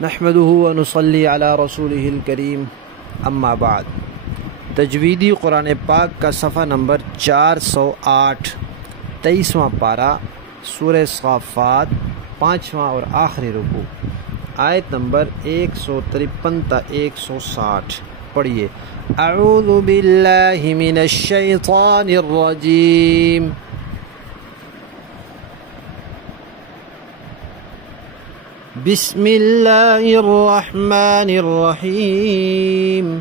نحمده ونصلي على رسوله الکریم اما بعد۔ تجویدی قرآن پاک کا صفحہ نمبر 408، 23واں پارہ، سورہ صافات، 5واں اور آخری رکوع، آیت نمبر 153 تا 160۔ پڑھیے۔ اعوذ باللہ من الشیطان الرجیم، بسم اللہ الرحمن الرحیم۔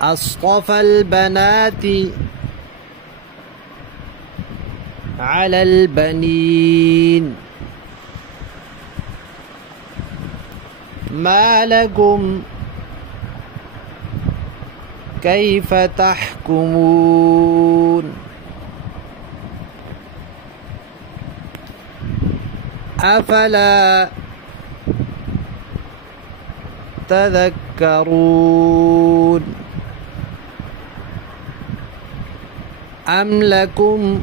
اصطفى البنات على البنين ما لكم كيف تحكمون أفلا تذكرون أم لكم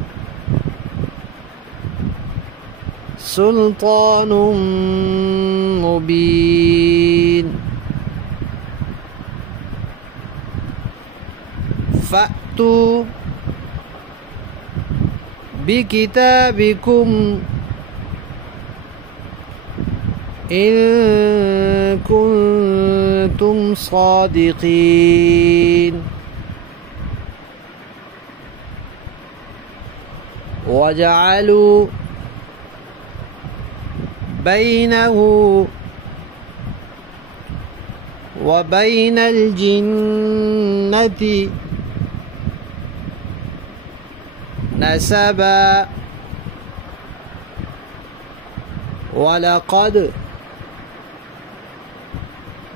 سلطان مبين فأتوا بكتابكم إن كنتم صادقين وجعلوا بينه وبين الجنة نسبا ولقد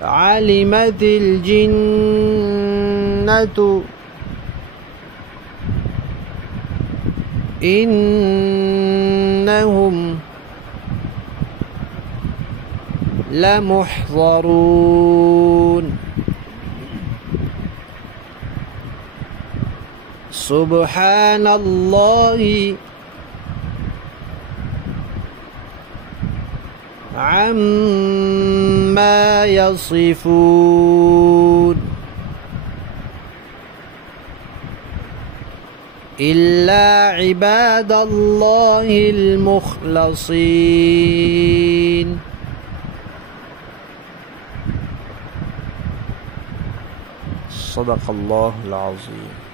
علمت الجنة إنهم لمحضرون سبحان الله عما يصفون إلا عباد الله المخلصين۔ صدق اللہ العظیم۔